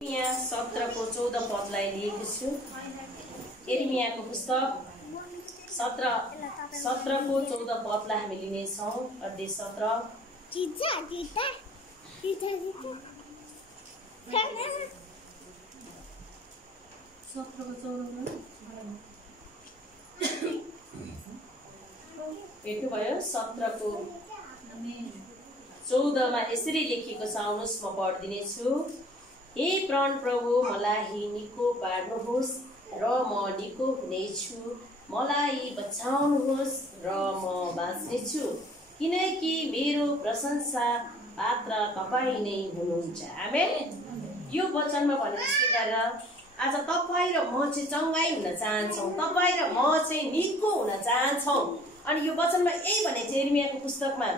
यहाँ 17 को 14 पदलाई लिएको छु। यिर्मयाको पुस्तक 17 को 14 पदलाई हामी लिनेछौँ। अध्याय 17 हेर्नुभयो। 17 को 14 मा यसरी लेखिएको छ, आउनुहोस् म पढिदिनेछु। हे प्राण प्रभु, मलाई निको पार्नुहोस् र म निको हुनेछु। मलाई बचाउनुहोस् र म बाँच्नेछु, किनकि मेरो प्रशंसा पात्र तपाईँ नै हुनुहुन्छ। आमेन। यो वचनमा भने जस्तै गरेर आज तपाईँ र म चाहिँ चङ्गाई हुन चाहन्छौँ, तपाईँ र म चाहिँ निको हुन चाहन्छौँ। अनि यो वचनमा यही भने चाहिँ यिर्मयाको पुस्तकमा,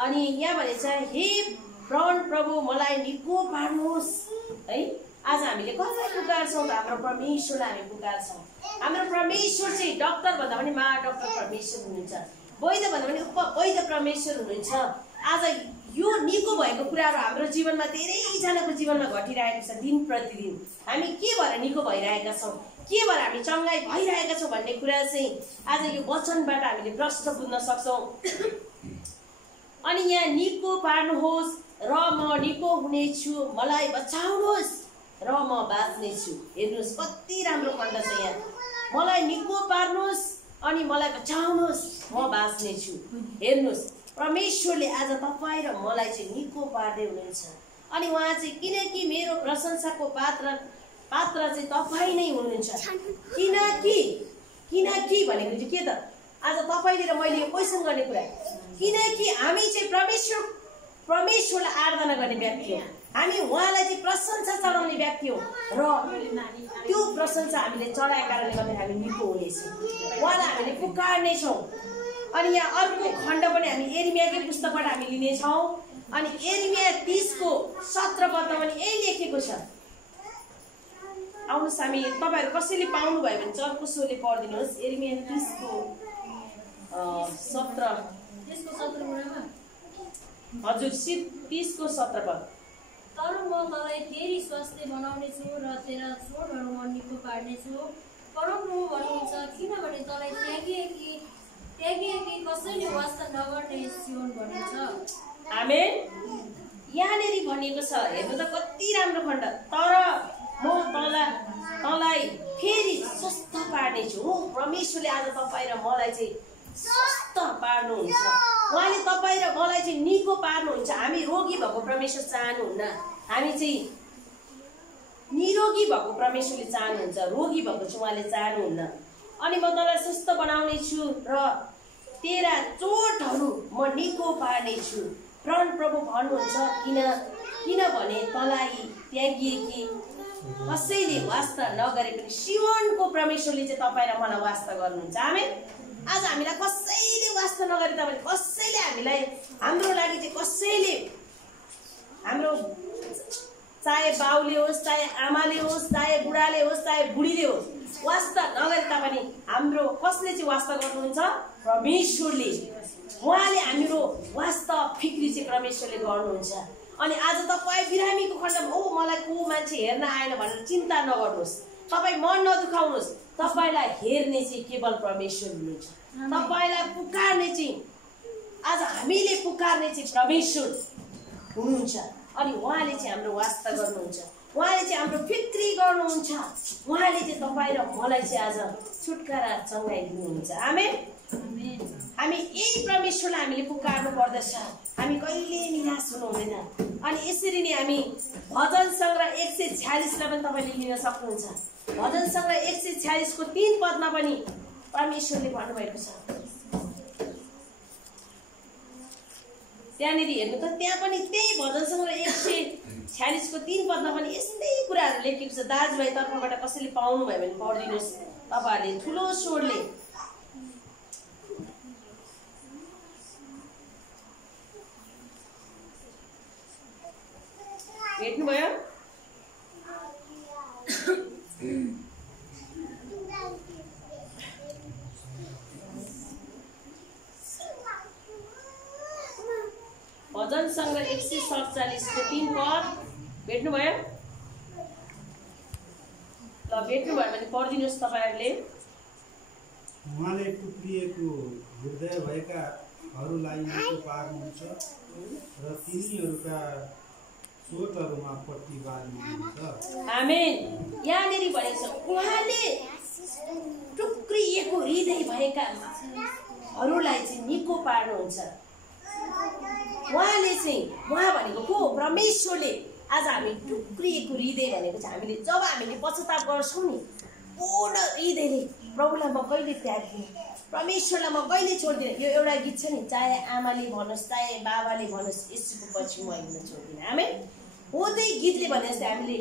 अनि यहाँ भने चाहिँ हे प्राण प्रभु, मलाई निको पार्नुहोस्। है, आज हामीले कसलाई पुकार्छौँ त? हाम्रो परमेश्वरलाई हामी पुकार्छौँ। हाम्रो परमेश्वर चाहिँ डक्टर भन्दा पनि महाडक्टर परमेश्वर हुनुहुन्छ, वैद्य भन्दा पनि उपवैद्य परमेश्वर हुनुहुन्छ। आज यो निको भएको कुराहरू हाम्रो जीवनमा धेरैजनाको जीवनमा घटिरहेको छ। दिन प्रतिदिन हामी के भएर निको भइरहेका छौँ, के भएर हामी चङ्गाई भइरहेका छौँ भन्ने कुरा चाहिँ आज यो वचनबाट हामीले प्रश्न बुझ्न सक्छौँ। अनि यहाँ निको पार्नुहोस् र म निको हुनेछु, मलाई बचाउनुहोस् र म बाँच्नेछु। हेर्नुहोस् कति राम्रो खण्ड छ यहाँ। मलाई निको पार्नुहोस् अनि मलाई बचाउनुहोस्, म बाँच्नेछु। हेर्नुहोस्, परमेश्वरले आज तपाईँ र मलाई चाहिँ निको पार्दै हुनुहुन्छ। अनि उहाँ चाहिँ किनकि मेरो प्रशंसाको पात्र चाहिँ तपाईँ नै हुनुहुन्छ। किनकि भनेको चाहिँ के त? आज तपाईँले र मैले यो क्वेसन गर्ने कुरा, किनकि हामी चाहिँ परमेश्वरलाई आराधना गर्ने व्यक्ति हो, हामी उहाँलाई चाहिँ प्रशंसा चढाउने व्यक्ति हो, र त्यो प्रशंसा हामीले चढाएको कारणले गर्दा हामी निको हुनेछौँ, उहाँलाई हामीले पुकार्नेछौँ। अनि यहाँ अर्को खण्ड पनि हामी यिर्मयाकै पुस्तकबाट हामी लिनेछौँ। अनि यिर्मया 30 को 17 पदमा पनि यही लेखेको छ। आउनुहोस्, हामी तपाईँहरू कसैले पाउनुभयो भने चर्को स्वरले पढिदिनुहोस्। यिर्मया 30 को 17 हजुर 30 को 17 पद। तर म तँलाई फेरि स्वास्थ्य बनाउनेछु र तेरा चोटहरू म निको पार्नेछु। परमप्रभु भन्नुहुन्छ, किनभने तँलाई त्यागिएकी कसैले वास्ता नगर्ने सियोन भनिन्छ। आमेन। यहाँनेरि भनिएको छ, हेर्नु त कति राम्रो खण्ड। तर म तँलाई फेरि स्वस्थ पार्नेछु। हो, परमेश्वरले आज तपाईँ र मलाई चाहिँ स्वस्थ पार्नुहुन्छ। उहाँले तपाईँ र मलाई चाहिँ निको पार्नुहुन्छ। हामी रोगी भएको परमेश्वर चाहनुहुन्न, हामी चाहिँ निरोगी भएको परमेश्वरले चाहनुहुन्छ, रोगी भएको चाहिँ उहाँले चाहनुहुन्न। अनि म तँलाई स्वस्थ बनाउने छु र तेरा चोटहरू म निको पार्ने छु। प्राण प्रभु भन्नुहुन्छ, किनभने तँलाई त्यागिएकी कसैले वास्ता नगरे पनि सियोनको परमेश्वरले चाहिँ तपाईँ र मलाई वास्ता गर्नुहुन्छ। आमेन। आज हामीलाई कसैले वास्ता नगरे तापनि कसैले हामीलाई, हाम्रो लागि चाहिँ कसैले, हाम्रो चाहे बाउले होस्, चाहे आमाले होस्, चाहे बुढाले होस्, चाहे बुढीले होस्, वास्ता नगरे तापनि हाम्रो कसले चाहिँ वास्ता गर्नुहुन्छ? परमेश्वरले। उहाँले हाम्रो वास्ता फिक्री चाहिँ परमेश्वरले गर्नुहुन्छ। अनि आज तपाईँ बिरामीको खण्डमा ओ मलाई को मान्छे हेर्न आएन भनेर चिन्ता नगर्नुहोस्, तपाईँ मन नदुखाउनुहोस्। तपाईँलाई हेर्ने चाहिँ केवल परमेश्वर हुनुहुन्छ। तपाईँलाई पुकार्ने चाहिँ, आज हामीले पुकार्ने चाहिँ परमेश्वर हुनुहुन्छ। अनि उहाँले चाहिँ हाम्रो वास्ता गर्नुहुन्छ, उहाँले चाहिँ हाम्रो फिक्री गर्नुहुन्छ, उहाँले चाहिँ तपाईँ र मलाई चाहिँ आज छुटकारा चङ्गाई दिनुहुन्छ। आमेन। हामी यही परमेश्वरलाई हामीले पुकार्नु पर्दछ, हामी कहिले निराश हुनु हुँदैन। अनि यसरी नै हामी भजन सङ्ग्रह 146 लाई पनि तपाईँले लिन सक्नुहुन्छ। भजन सङ्ग्रह 146 को 3 पदमा पनि परमेश्वरले भन्नुभएको छ। त्यहाँनिर हेर्नु त, त्यहाँ पनि त्यही भजन सङ्ग्रह 146 को 3 पदमा पनि यस्तै कुराहरू लेखेको छ। दाजुभाइ तर्फबाट कसैले पाउनुभयो भने पढिदिनुहोस् तपाईँहरूले ठुलो स्वरले। हेर्नुभयो? भजन सङ्ग्रह 147 को 3 पद भेट्नुभयो? भेट्नुभयो भने पढिदिनुहोस् तपाईँहरूले। उहाँले टुक्रिएको हृदय भएकाहरूलाई निको पार्नुहुन्छ र तिनीहरूका चोटहरूमा पट्टी बाल्नुहुन्छ। आमेन। यहाँनिर भनेको छ उहाँले टुक्रिएको हृदय भएकाहरूलाई चाहिँ निको पार्नुहुन्छ। उहाँले चाहिँ उहाँ भनेको को? परमेश्वरले। आज हामी टुक्रिएको हृदय भनेको चाहिँ हामीले जब हामीले पश्चाताप गर्छौँ नि, पूर्ण हृदयले प्रभुलाई म कहिले त्याग्दिनँ, परमेश्वरलाई म कहिले छोड्दिनँ। यो एउटा गीत छ नि, चाहे आमाले भन्नुहोस् चाहे बाबाले भन्नुहोस्, यसको पछि म हिँड्न छोड्दिनँ। आमेन। हो त्यही गीतले भने जस्तै हामीले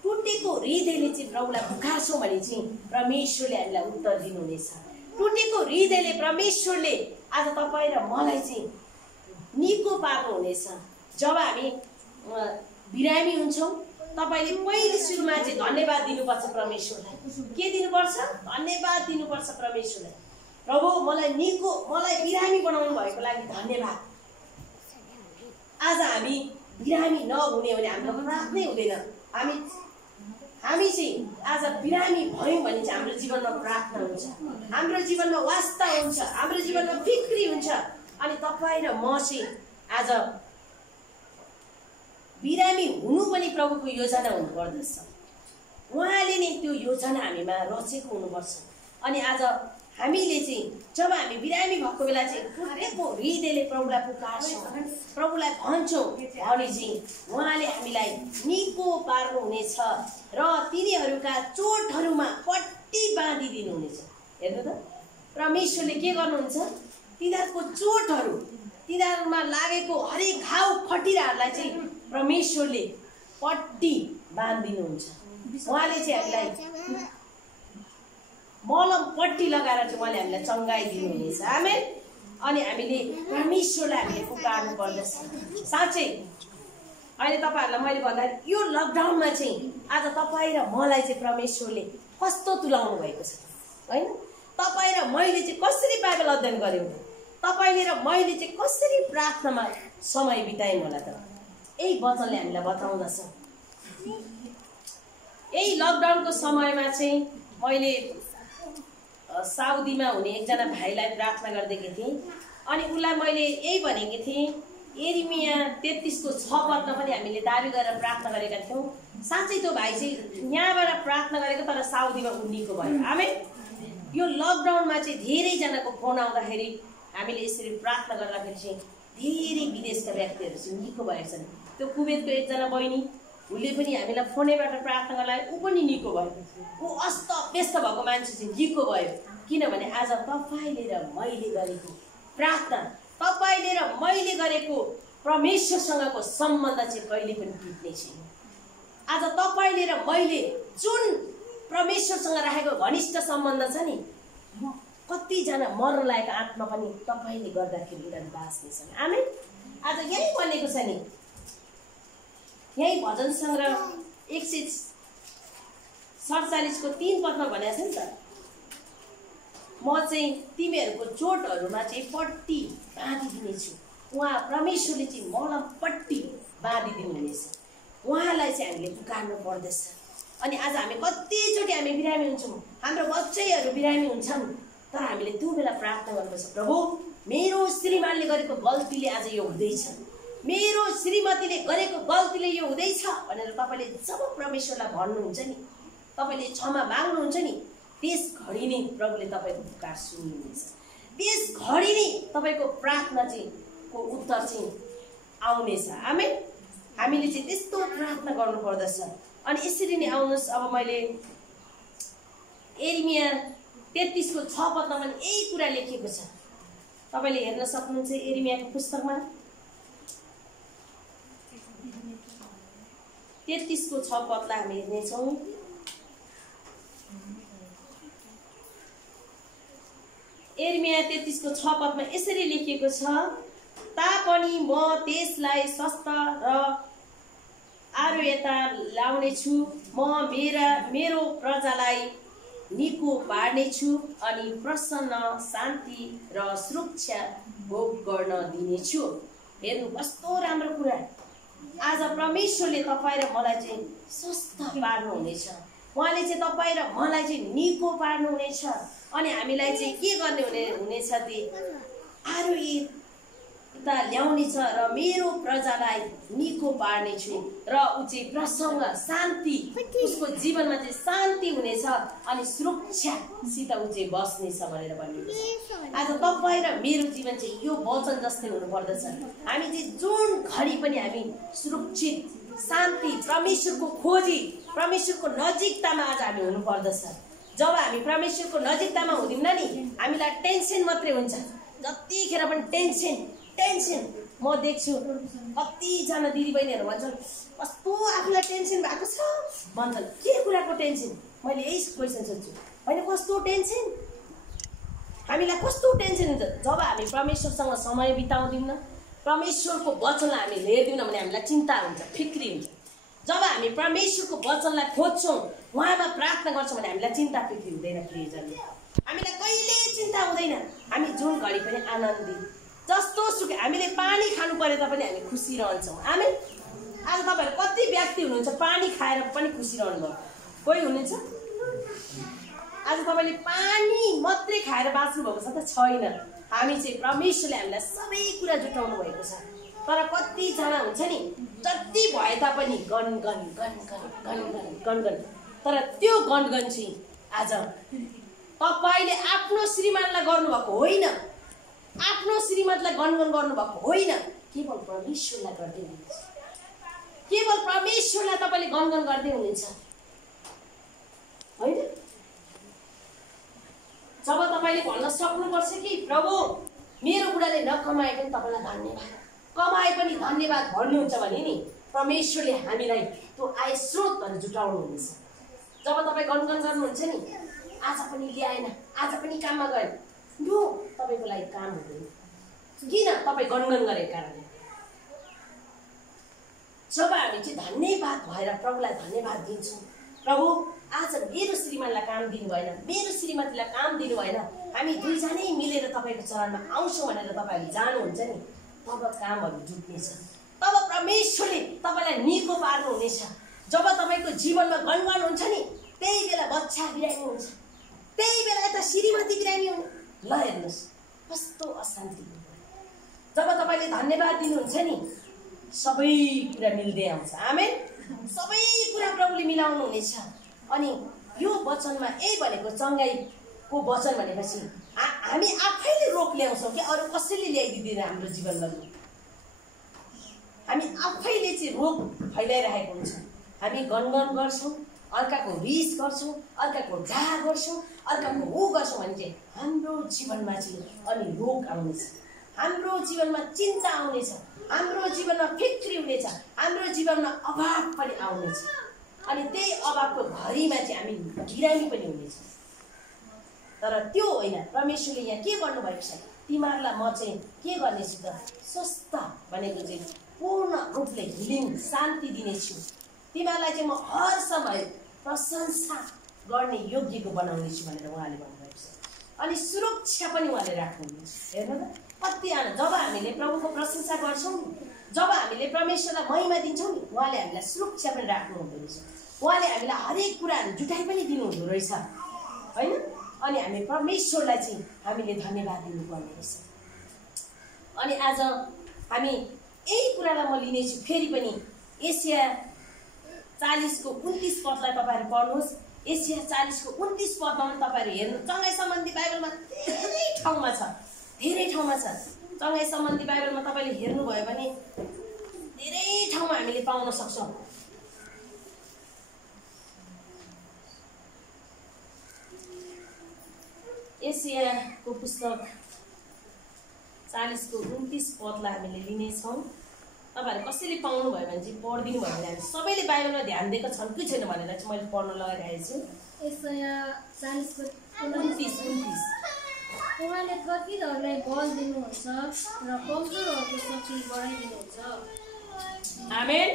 टुटेको हृदयले चाहिँ प्रभुलाई पुकार्छौँ भने चाहिँ परमेश्वरले हामीलाई उत्तर दिनुहुनेछ। टुटेको हृदयले परमेश्वरले आज तपाईँ र मलाई चाहिँ निको पार्नुहुनेछ। जब हामी बिरामी हुन्छौँ, तपाईँले पहिले सुरुमा चाहिँ धन्यवाद दिनुपर्छ परमेश्वरलाई। के दिनुपर्छ? धन्यवाद दिनुपर्छ परमेश्वरलाई। प्रभु मलाई बिरामी बनाउनु भएको लागि धन्यवाद। आज हामी बिरामी नहुने भने हाम्रो प्रार्थनै हुँदैन। हामी चाहिँ आज बिरामी भयौँ भने चाहिँ हाम्रो जीवनमा प्रार्थना हुन्छ, हाम्रो जीवनमा वास्ता हुन्छ, हाम्रो जीवनमा बिक्री हुन्छ। अनि तपाईँ र म चाहिँ आज बिरामी हुनु पनि प्रभुको योजना हुनुपर्दछ। उहाँले नै त्यो योजना हामीमा रचेको हुनुपर्छ। अनि आज हामीले चाहिँ जब हामी बिरामी भएको बेला चाहिँ टुटेको हृदयले प्रभुलाई पुकार्छौँ, प्रभुलाई भन्छौँ भने चाहिँ उहाँले हामीलाई निको पार्नुहुनेछ र तिनीहरूका चोटहरूमा पट्टी बाँधिदिनुहुनेछ। हेर्नु त, परमेश्वरले के गर्नुहुन्छ? तिनीहरूको चोटहरू, तिनीहरूमा लागेको हरेक घाउ खटिराहरूलाई चाहिँ परमेश्वरले पट्टी बाँधिदिनुहुन्छ। उहाँले चाहिँ हामीलाई मलम पट्टी लगाएर चाहिँ उहाँले हामीलाई चङ्गाइदिनुहुनेछ। आमेन। अनि हामीले परमेश्वरलाई हामीले पुकार्नु पर्दछ। साँच्चै अहिले तपाईँहरूलाई मैले भन्दाखेरि यो लकडाउनमा चाहिँ आज तपाईँ र मलाई चाहिँ परमेश्वरले कस्तो तुलाउनु भएको छ होइन? तपाईँ र मैले चाहिँ कसरी बाइबल अध्ययन गऱ्यौँ, तपाईँले र मैले चाहिँ कसरी प्रार्थनामा समय बितायौँ होला त? यही वचनले हामीलाई बताउँदछ। यही लकडाउनको समयमा चाहिँ मैले साउदीमा हुने एकजना भाइलाई प्रार्थना गरिदिएको थिएँ। अनि उसलाई मैले यही भनेको थिएँ, यिर्मिया 33:6 पदमा पनि हामीले दाबी गरेर प्रार्थना गरेका थियौँ। साँच्चै त्यो भाइ चाहिँ यहाँबाट प्रार्थना गरेको तर साउदीमा उनीको भयो। आमेन। यो लकडाउनमा चाहिँ धेरैजनाको फोन आउँदाखेरि हामीले यसरी प्रार्थना गर्दाखेरि चाहिँ धेरै विदेशका व्यक्तिहरू चाहिँ निको भएको छन्। त्यो कुवेतको एकजना बहिनी, उसले पनि हामीलाई फोनैबाट प्रार्थना गर्दा ऊ पनि निको भयो। ऊ अस्तव्यस्त भएको मान्छे चाहिँ निको भयो। किनभने आज तपाईँले र मैले गरेको प्रार्थना, तपाईँले र मैले गरेको परमेश्वरसँगको सम्बन्ध चाहिँ कहिले पनि टुट्ने छैन। आज तपाईँले र मैले जुन परमेश्वरसँग राखेको घनिष्ठ सम्बन्ध छ नि, कतिजना मर्न लागेको आत्मा पनि तपाईँले गर्दाखेरि उनीहरू बाँच्नेछन्। आमेन। आज यही भनेको छ नि, यही भजन सङ्ग्रह 147:3 पदमा भनेको छ नि त, म चाहिँ तिमीहरूको चोटहरूमा चाहिँ पट्टी बाँधिदिनेछु। उहाँ परमेश्वरले चाहिँ मलम पट्टी बाँधिदिनुहुनेछ। उहाँलाई चाहिँ हामीले पुकार्नु पर्दछ। अनि आज हामी कतिचोटि हामी बिरामी हुन्छौँ, हाम्रो बच्चैहरू बिरामी हुन्छन्, तर हामीले त्यो बेला प्रार्थना गर्नुपर्छ, प्रभु मेरो श्रीमानले गरेको गल्तीले आज यो हुँदैछ, मेरो श्रीमतीले गरेको गल्तीले यो हुँदैछ भनेर तपाईँले जब परमेश्वरलाई भन्नुहुन्छ नि, तपाईँले क्षमा माग्नुहुन्छ नि, त्यस घडी नै प्रभुले तपाईँको पुकार सुन्नुहुनेछ। त्यस घडी नै तपाईँको प्रार्थना चाहिँ को उत्तर चाहिँ आउनेछ। आमेन। हामीले चाहिँ त्यस्तो प्रार्थना गर्नुपर्दछ। अनि यसरी नै आउनुहोस्, अब मैले यिर्मिया 33:6 पदमा पनि यही कुरा लेखेको छ। तपाईँले हेर्न सक्नुहुन्छ यिर्मियाको पुस्तकमा 33:6 पदलाई हामी हेर्नेछौँ। यिर्मिया 33:6 पदमा यसरी लेखिएको छ, तापनि म त्यसलाई स्वस्थ र आरोग्यता ल्याउनेछु, म मेरो प्रजालाई निको पार्नेछु अनि प्रसन्न, शान्ति र सुरक्षा भोग गर्न दिनेछु। हेर्नु कस्तो राम्रो कुरा। आज परमेश्वरले तपाईँ र मलाई चाहिँ स्वस्थ पार्नुहुनेछ। उहाँले चाहिँ तपाईँ र मलाई चाहिँ निको पार्नुहुनेछ। अनि हामीलाई चाहिँ के गर्ने हुनेछ ती आरोग्यता ल्याउनेछ र मेरो प्रजालाई निको पार्नेछु र ऊ चाहिँ प्रसन्न शान्ति उसको जीवनमा चाहिँ शान्ति हुनेछ अनि सुरक्षासित ऊ चाहिँ बस्नेछ भनेर भन्नुहुन्छ। आज तपाईँ र मेरो जीवन चाहिँ यो वचन जस्तै हुनुपर्दछ। हामी चाहिँ जुन घडी पनि हामी सुरक्षित शान्ति परमेश्वरको खोजी परमेश्वरको नजिकतामा आज हामी हुनुपर्दछ। जब हामी परमेश्वरको नजिकतामा हुँदैनौँ नि हामीलाई टेन्सन मात्रै हुन्छ। जतिखेर पनि टेन्सन म देख्छु कतिजना दिदीबहिनीहरू भन्छन् कस्तो आफूलाई टेन्सन भएको छ भन्छन्। के कुराको टेन्सन? मैले यही क्वेसन सोध्छु। होइन कस्तो टेन्सन? हामीलाई कस्तो टेन्सन हुन्छ? जब हामी परमेश्वरसँग समय बिताउँदैनौँ परमेश्वरको वचनलाई हामी हेर्दैनौँ भने हामीलाई चिन्ता हुन्छ फिक्री हुन्छ। जब हामी परमेश्वरको वचनलाई खोज्छौँ उहाँमा प्रार्थना गर्छौँ भने हामीलाई चिन्ता फिक्री हुँदैन। प्रियजन हामीलाई कहिले चिन्ता हुँदैन। हामी जुन घडी पनि आनन्दित जस्तो सुकै हामीले पानी खानु परे तापनि हामी खुसी रहन्छौँ। आमेन। आज तपाईँहरू कति व्यक्ति हुनुहुन्छ पानी खाएर पनि खुसी रहनु भयो? कोही हुनुहुन्छ? आज तपाईँले पानी मात्रै खाएर बाँच्नु भएको छ त? छैन। हामी चाहिँ परमेश्वरले हामीलाई सबै कुरा जुटाउनु भएको छ। तर कतिजना हुन्छ नि जति भए तापनि गनगन तर त्यो गनगन चाहिँ आज तपाईँले आफ्नो श्रीमानलाई गर्नुभएको होइन। आफ्नो श्रीमतीलाई गनगन गर्नुभएको होइन। केवल परमेश्वरलाई गर्दै हुनुहुन्छ। केवल परमेश्वरलाई तपाईँले गनगन गर्दै हुनुहुन्छ होइन। जब तपाईँले भन्न सक्नुपर्छ कि प्रभु मेरो बुढाले नकमाए पनि तपाईँलाई धन्यवाद, कमाए पनि धन्यवाद भन्नुहुन्छ भने नि परमेश्वरले हामीलाई त्यो आय स्रोतहरू जुटाउनुहुन्छ। जब तपाईँ गनगन गर्नुहुन्छ नि आज पनि ल्याएन आज पनि काममा गएन यो तपाईँको लागि काम हुँदैन। किन? तपाईँ गनगन गरेको कारणले। जब हामी चाहिँ धन्यवाद भएर प्रभुलाई धन्यवाद दिन्छौँ प्रभु आज मेरो श्रीमानलाई काम दिनु भएन मेरो श्रीमतीलाई काम दिनु भएन हामी दुईजनै मिलेर तपाईँको चरणमा आउँछौँ भनेर तपाईँहरूले जानुहुन्छ नि तब कामहरू जुट्नेछ। तब परमेश्वरले तपाईँलाई निको पार्नुहुनेछ। जब तपाईँको जीवनमा गनगन हुन्छ नि त्यही बेला बच्चा बिरामी हुन्छ, त्यही बेला यता श्रीमती बिरामी हुने। ल हेर्नुहोस् कस्तो अशान्ति। जब तपाईँले धन्यवाद दिनुहुन्छ नि सबै कुरा मिल्दै आउँछ। आमेन। सबै कुरा प्रभुले मिलाउनु हुनेछ। अनि यो वचनमा यही भनेको चङ्गाइको वचन भनेपछि हामी आफैले रोग ल्याउँछौँ कि अरू कसैले ल्याइदिँदैन हाम्रो जीवनमा। हामी आफैले चाहिँ रोग फैलाइरहेको हुन्छौँ। हामी गनगन गर्छौँ, अर्काको रिस गर्छौँ, अर्काको डाह गर्छौँ, अर्काको हो गर्छौँ भने चाहिँ हाम्रो जीवनमा चाहिँ अनि रोग आउनेछ, हाम्रो जीवनमा चिन्ता आउनेछ, हाम्रो जीवनमा फिक्री हुनेछ, हाम्रो जीवनमा अभाव पनि आउनेछ। अनि त्यही अभावको घरीमा चाहिँ हामी बिरामी पनि हुनेछ। तर त्यो होइन, परमेश्वरले यहाँ के गर्नुभएको छ? तिमीहरूलाई म चाहिँ के गर्नेछु त? स्वस्थ भनेको चाहिँ पूर्ण रूपले हिलिङ शान्ति दिनेछु। तिमीहरूलाई चाहिँ म हर समय प्रशंसा गर्ने योग्यको बनाउनेछु भनेर उहाँले भन्नुभएको छ। अनि सुरक्षा पनि उहाँले राख्नुहुन्छ। हेर्नु त कति जब हामीले प्रभुको प्रशंसा गर्छौँ, जब हामीले परमेश्वरलाई महिमा दिन्छौँ नि उहाँले हामीलाई सुरक्षा पनि राख्नु हुँदो रहेछ। उहाँले हामीलाई हरेक कुराहरू जुटाइ पनि दिनुहुँदो रहेछ होइन। अनि हामी परमेश्वरलाई चाहिँ हामीले धन्यवाद दिनुपर्ने रहेछ। अनि आज हामी यही कुरालाई म लिनेछु फेरि पनि। एशिया 40को 29 पदलाई तपाईँहरू पढ्नुहोस्। एशिया 40को 29 पदमा तपाईँहरू हेर्नु। चङ्गाइ सम्बन्धी बाइबलमा धेरै ठाउँमा छ, धेरै ठाउँमा छ। चङ्गाइ सम्बन्धी बाइबलमा तपाईँले हेर्नुभयो भने धेरै ठाउँमा हामीले पाउन सक्छौँ। एशियाको पुस्तक 40को 29 पदलाई हामीले लिनेछौँ। तपाईँहरू कसैले पाउनुभयो भने चाहिँ पढिदिनु भयो भने हामी सबैले बाइबलमा ध्यान दिएको छन् कि छैन भनेर चाहिँ मैले पढ्न लगाइरहेको छु। एशिया 40को 29। उहाँले थकितहरूलाई बल दिनुहुन्छ र कमजोरहरूको शक्ति बढाइदिनुहुन्छ। आमेन।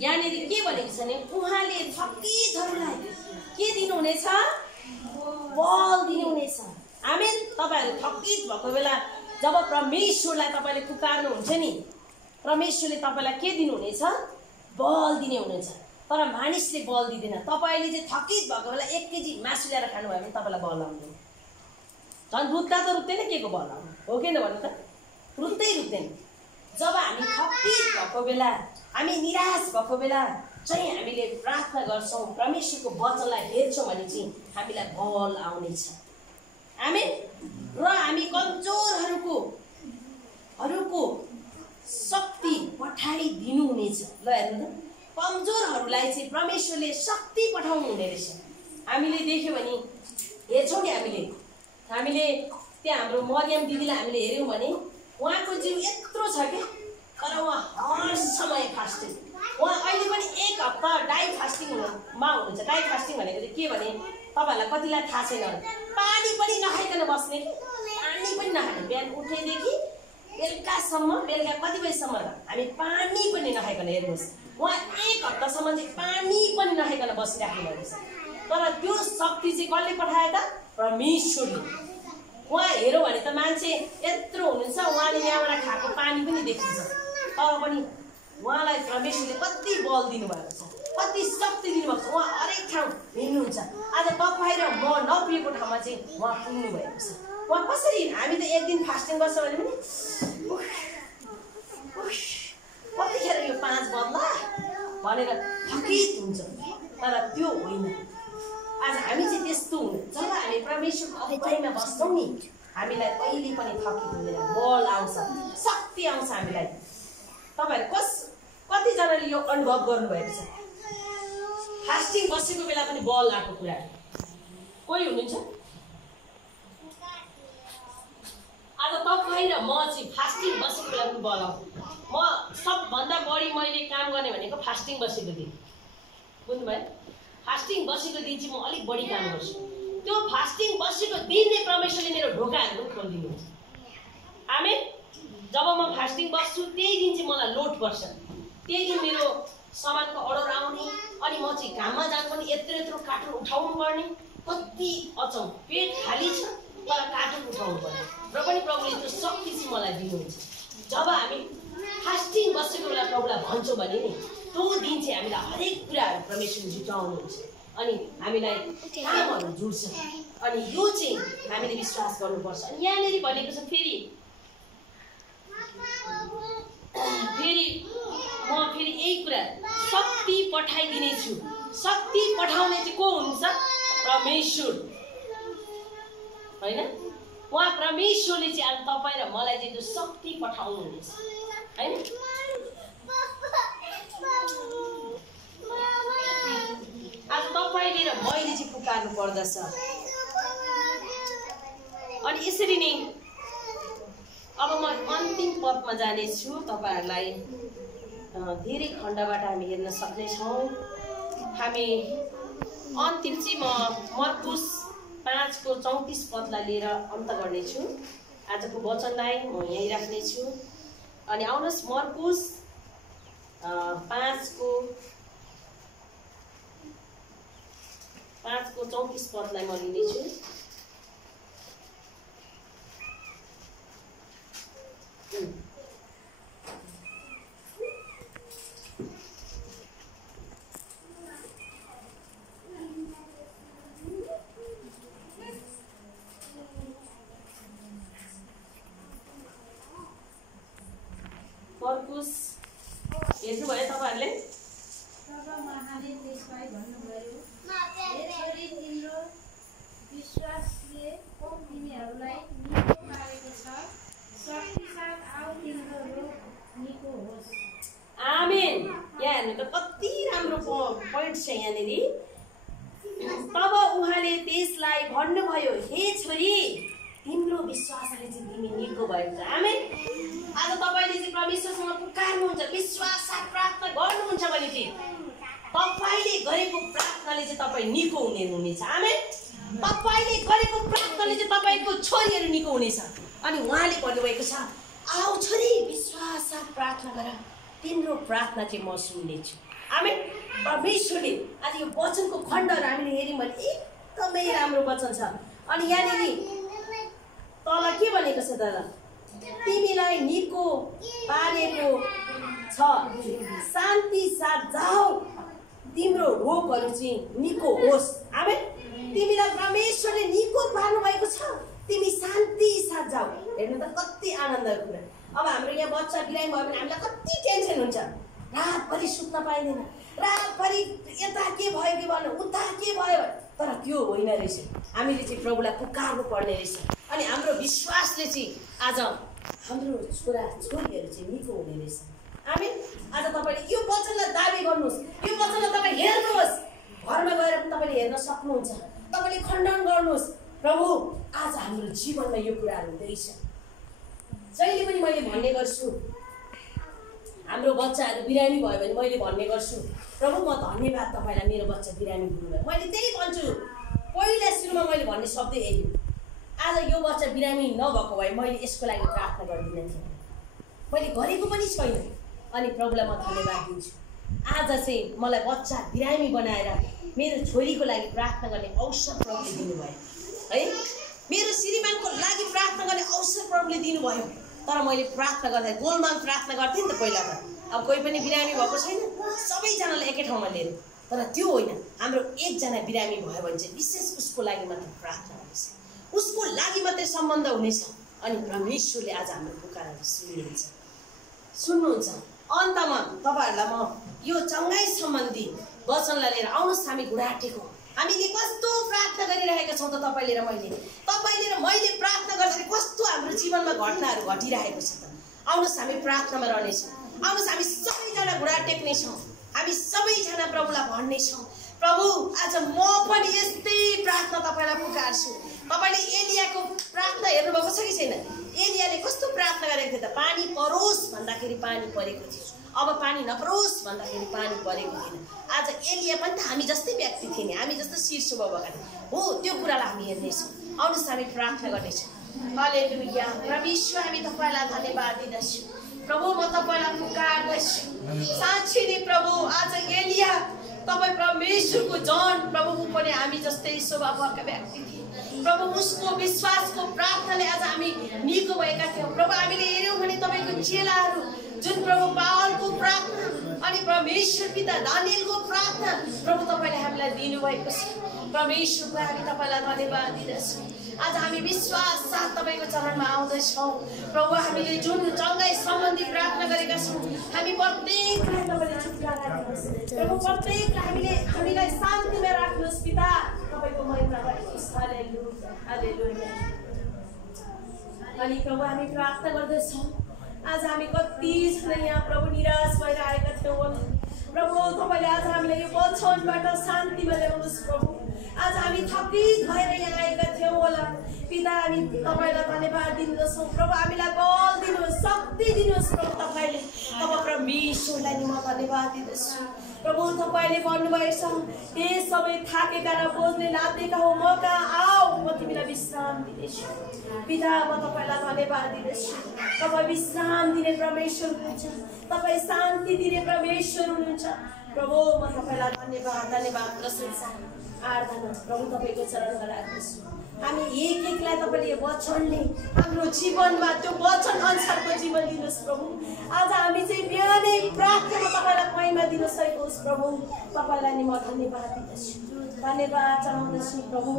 यहाँनिर के भनेको छ भने उहाँले थकितहरूलाई के दिनुहुनेछ? बल दिनुहुनेछ। आमेन। तपाईँहरू थकित भएको बेला जब परमेश्वरलाई तपाईँले पुकार्नुहुन्छ नि परमेश्वरले तपाईँलाई के दिनुहुनेछ? बल दिने हुनुहुन्छ। तर मानिसले बल दिँदैन। तपाईँले चाहिँ थकित भएको बेला 1 केजी मासु ल्याएर खानुभयो भने तपाईँलाई बल आउँदैन। झन् रुच्दा त रुच्दैन, के को बल आउनु हो कि भन्नु त? रुच्दैन। जब हामी थकित भएको बेला, हामी निराश भएको बेला चाहिँ हामीले प्रार्थना गर्छौँ, परमेश्वरको वचनलाई हेर्छौँ भने चाहिँ हामीलाई बल आउनेछ। आमेन। र हामी कमजोरहरूको शक्ति पठाइदिनु हुनेछ। ल हेर्नु त, कमजोरहरूलाई चाहिँ परमेश्वरले शक्ति पठाउनु हुने रहेछ। हामीले देख्यो भने हेर्छौँ नि, हामीले त्यहाँ हाम्रो मरियम दिदीलाई हामीले हेऱ्यौँ भने उहाँको जिउ यत्रो छ क्या, तर उहाँ हर समय फास्टिङ। उहाँ अहिले पनि 1 हप्ता डाइट फास्टिङमा हुनुहुन्छ। डाइट फास्टिङ भनेको चाहिँ के भने तपाईँहरूलाई कतिलाई थाहा छैन, पानी पनि नखाइकन बस्ने कि, पानी पनि नखाने। बिहान उठेदेखि बेलुकासम्म, बेलुका कति बजीसम्म हामी पानी पनि नखाइकन, हेर्नुहोस् उहाँ 1 हप्तासम्म चाहिँ पानी पनि नखाइकन बसिराख्नु भएको छ। तर त्यो शक्ति चाहिँ कसले पठायो त? परमेश्वरले। उहाँ हेऱ्यो भने त मान्छे यत्रो हुनुहुन्छ, उहाँले यहाँबाट खाएको पानी पनि देखिन्छ, तर पनि उहाँलाई परमेश्वरले कति बल दिनुभएको छ, कति शक्ति दिनुभएको छ। उहाँ हरेक ठाउँ हिँड्नुहुन्छ। आज तपाईँ र म नपुगेको ठाउँमा चाहिँ उहाँ पुग्नु भएको छ। उहाँ कसरी, हामी त 1 दिन फास्टिङ गर्छ भने पनि कतिखेर यो 5 बज्ला भनेर थकित हुन्छ, तर त्यो होइन। आज हामी चाहिँ त्यस्तो हुनु। जब हामी परमेश्वरको अगुवाईमा बस्छौँ नि, हामीलाई कहिले पनि थकित हुँदैन, बल आउँछ, शक्ति आउँछ हामीलाई। तपाईँहरू कतिजनाले यो अनुभव गर्नुभएको छ? फास्टिङ बसेको बेला पनि बल आएको कुरा कोही हुनुहुन्छ? आज तपाईँ र म चाहिँ फास्टिङ बसेको बेला पनि बल आउँछ। म सबभन्दा बढी मैले काम गर्ने भनेको फास्टिङ बसेको दिन, बुझ्नुभयो? फास्टिङ बसेको दिन चाहिँ म अलिक बढी काम गर्छु। त्यो फास्टिङ बसेको दिन नै परमेश्वरले मेरो ढोकाहरू पनि खोलिदिनुहुन्छ। आमेन। जब म फास्टिङ बस्छु त्यही दिन चाहिँ मलाई लोड पर्छ, त्यही दिन मेरो सामानको अर्डर आउने, अनि म चाहिँ घाममा जानु पनि यत्रो कार्टुन उठाउनु पर्ने। कति अचम्म, पेट खाली छ तर कार्टुन उठाउनु पर्ने, र पनि प्रभुले त्यो शक्ति चाहिँ मलाई दिनुहुन्छ। जब हामी फास्टिङ बसेको बेला प्रभुलाई भन्छौँ भने नि त्यो दिन चाहिँ हामीलाई हरेक कुराहरू परमेश्वरले जुटाउनुहुन्छ, अनि हामीलाई कामहरू जुट्छ। अनि यो चाहिँ हामीले विश्वास गर्नुपर्छ। अनि यहाँनिर भनेको छ फेरि म यही कुरा, शक्ति पठाइदिनेछु। शक्ति पठाउने चाहिँ को हुन्छ? परमेश्वर, होइन? उहाँ परमेश्वरले चाहिँ आज तपाईँ र मलाई चाहिँ त्यो शक्ति पठाउनुहुनेछ, होइन? आज तपाईँले र मैले चाहिँ पुकार्नु पर्दछ। अनि यसरी नै अब म अन्तिम पदमा जानेछु। तपाईँहरूलाई धेरै खण्डबाट हामी हेर्न सक्नेछौँ। हामी अन्तिम चाहिँ म मर्कुस 5:34 पदलाई लिएर अन्त गर्नेछु। आजको वचनलाई म यहीँ राख्नेछु। अनि आउनुहोस् मर्कुस 5:34 पदलाई म लिनेछु। मर्कुस हेर्नुभयो तपाईँहरूले? तब उहाँले त्यसलाई भन्नुभयो, यसरी तिम्रो विश्वासले तिनीहरूलाई निको पारेको छ, शक्तिसाथ आऊ तिम्रो रोग निको होस्। आमेन। यहाँ हेर्नु त कति राम्रो पोइन्ट छ यहाँनिर। तब उहाँले त्यसलाई भन्नुभयो, हे छोरी तिम्रो विश्वासले चाहिँ तिमी निको भएको छ। आमेन। आज तपाईँले चाहिँ परमेश्वरसँग पुकार्नुहुन्छ, विश्वास साथ प्रार्थना गर्नुहुन्छ भने चाहिँ तपाईँले गरेको प्रार्थनाले चाहिँ तपाईँ निको हुनेछ। आमेन। तपाईँले गरेको प्रार्थनाले चाहिँ तपाईँको छोरीहरू निको हुनेछ। अनि उहाँले भन्नुभएको छ, आऊ छोरी विश्वास साथ प्रार्थना गर, तिम्रो प्रार्थना चाहिँ म सुन्नेछु। आमेन। परमेश्वरले आज यो वचनको खण्डहरू हामीले हेऱ्यौँ भने एकदमै राम्रो वचन छ। अनि यहाँनिर तल के भनेको छ त? तिमीलाई निको पारेको छ, शान्ति साथ जाऊ तिम्रो रोगहरू चाहिँ निको होस्। आमेन। तिमीलाई परमेश्वरले निको पार्नु भएको छ, तिमी शान्ति साथ जाऊ। हेर्नु त कति आनन्दको कुरा। अब हाम्रो यहाँ बच्चा बिरामी भयो भने हामीलाई कति टेन्सन हुन्छ, रातभरि सुत्न पाइँदैन, रातभरि यता के भयो कि भन्नु, उता के भयो, तर त्यो होइन रहेछ। हामीले चाहिँ प्रभुलाई पुकार्नु पर्ने रहेछ। अनि हाम्रो विश्वासले चाहिँ आज हाम्रो छोरा छोरीहरू चाहिँ निको हुने रहेछ। आमेन। आज तपाईँले यो वचनलाई दाबी गर्नुहोस्, यो वचनलाई तपाईँ हेर्नुहोस्, घरमा गएर पनि तपाईँले हेर्न सक्नुहुन्छ, तपाईँले खण्डन गर्नुहोस्। प्रभु आज हाम्रो जीवनमा यो कुराहरू हुँदैछ। जहिले पनि मैले भन्ने गर्छु, हाम्रो बच्चाहरू बिरामी भयो भने मैले भन्ने गर्छु, प्रभु म धन्यवाद तपाईँलाई मेरो बच्चा बिरामी हुनुभयो। मैले त्यही भन्छु, पहिला सुरुमा मैले भन्ने शब्द यही हो, आज यो बच्चा बिरामी नभएको भए मैले यसको लागि प्रार्थना गर्दिनँ थिएँ, मैले गरेको पनि छैन। अनि प्रभुलाई म धन्यवाद दिन्छु। आज चाहिँ मलाई बच्चा बिरामी बनाएर मेरो छोरीको लागि प्रार्थना गर्ने अवसर प्रभुले दिनुभयो है। मेरो श्रीमानको लागि प्रार्थना गर्ने अवसर प्रभुले दिनुभयो। तर मैले प्रार्थना गर्दा गोलमाल प्रार्थना गर्थेँ नि त पहिला त। अब कोही पनि बिरामी भएको छैन, सबैजनालाई एकै ठाउँमा लिएर, तर त्यो होइन। हाम्रो एकजना बिरामी भयो भने चाहिँ विशेष उसको लागि मात्र प्रार्थना हुनेछ, उसको लागि मात्रै सम्बन्ध हुनेछ। अनि परमेश्वरले आज हाम्रो पुकारहरू सुन्नुहुन्छ। अन्तमा तपाईँहरूलाई म यो चङ्गाई सम्बन्धी वचनलाई लिएर आउनुहोस्, हामी घुँडा टेकौँ। हामीले कस्तो प्रार्थना गरिरहेका छौँ त तपाईँले र मैले प्रार्थना गर्दाखेरि कस्तो हाम्रो जीवनमा घटनाहरू घटिरहेको छ त। आउनुहोस् हामी प्रार्थनामा रहनेछौँ। आउनुहोस् हामी सबैजना घुँडा टेक्नेछौँ, हामी सबैजना प्रभुलाई भन्नेछौँ, प्रभु आज म पनि यस्तै प्रार्थना तपाईँलाई पुकार्छु। तपाईँले एलियाको प्रार्थना हेर्नुभएको छ कि छैन? एलियाले कस्तो प्रार्थना गरेको थियो त? पानी परोस् भन्दाखेरि पानी परेको थियो, अब पानी नपरोस् भन्दाखेरि पानी परेको थिएन। आज एलिया पनि त हामी जस्तै व्यक्ति थिए नि, हामी जस्तो शिर स्वभाव भएका हो। त्यो कुरालाई हामी हेर्नेछौँ। आउनुहोस् हामी प्रार्थना गर्नेछौँ। हालेलुया। परमेश्वर हामी तपाईँलाई धन्यवाद दिँदछु। प्रभु म तपाईँलाई पुकार्दछु। साँच्चै नै प्रभु आज एलिया तपाईँ परमेश्वरको जन प्रभु पनि हामी जस्तै स्वभाव भएका व्यक्ति थिए। प्रभु उसको विश्वासको प्रार्थनाले आज हामी निको भएका थियौँ। प्रभु हामीले हेऱ्यौँ भने तपाईँको चेलाहरू जुन प्रभु बालको प्रार्थना अनि परमेश्वर पिता दानियलको प्रार्थना प्रभु तपाईँले हामीलाई दिनुभएको छ। परमेश्वरको हामी तपाईँलाई धन्यवाद दिँदछौँ। आज हामी विश्वास साथ तपाईँको चरणमा आउँदैछौँ। प्रभु हामीले जुन चङ्गाई सम्बन्धी प्रार्थना गरेका छौँ, हामी प्रत्येकलाई तपाईँले छुटकारा दिनुहोस्। प्रभु प्रत्येकलाई हामीलाई शान्तिमा राख्नुहोस् पिता। तपाईँको महिमा गर्नुहोस्। हालेलुया हालेलुया। अनि प्रभु हामी प्रार्थना गर्दैछौँ। आज हामी कतिजना यहाँ प्रभु निराश भएर आएका थियौँ। प्रभु तपाईँले आज हामीलाई यो वचनबाट शान्तिमा ल्याउनुहोस्। प्रभु आज हामी थकित भएर यहाँ आएका थियौँ होला पिता। हामी तपाईँलाई धन्यवाद दिँदछौँ। प्रभु हामीलाई बल दिनुहोस्, शक्ति दिनुहोस्। प्रभु तपाईँले तब परमेश्वरलाई नि म धन्यवाद दिँदछु। प्रभु तपाईँले भन्नुभएछ यस समय थाकेका र बोझले लादेका हो, म कहाँ आऊ, म तिमीलाई विश्राम दिनेछु। पिता म तपाईँलाई धन्यवाद दिँदछु। तपाईँ विश्राम दिने परमेश्वर हुनुहुन्छ, तपाईँ शान्ति दिने परमेश्वर हुनुहुन्छ। प्रभु म तपाईँलाई धन्यवाद प्रशंसा आराधना प्रभु तपाईँको चरणमा राख्दछु। हामी एक एकलाई तपाईँले यो वचनले हाम्रो जीवनमा त्यो वचन अनुसारको जीवन दिनुहोस्। प्रभु आज हामी चाहिँ बिहानै प्रार्थनामा तपाईँलाई महिमा दिन सकोस्। प्रभु तपाईँलाई नि म धन्यवाद दिँदछु, धन्यवाद चढाउँदछु। प्रभु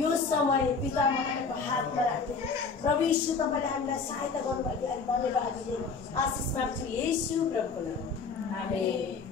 यो समय पिता म तपाईँको हातमा राख्दै प्रभु यीशु तपाईँले हामीलाई सहायता गर्नुभएको लागि धन्यवाद दिँदै आशिष माग्छु येशू प्रभुको नाममा। आमेन।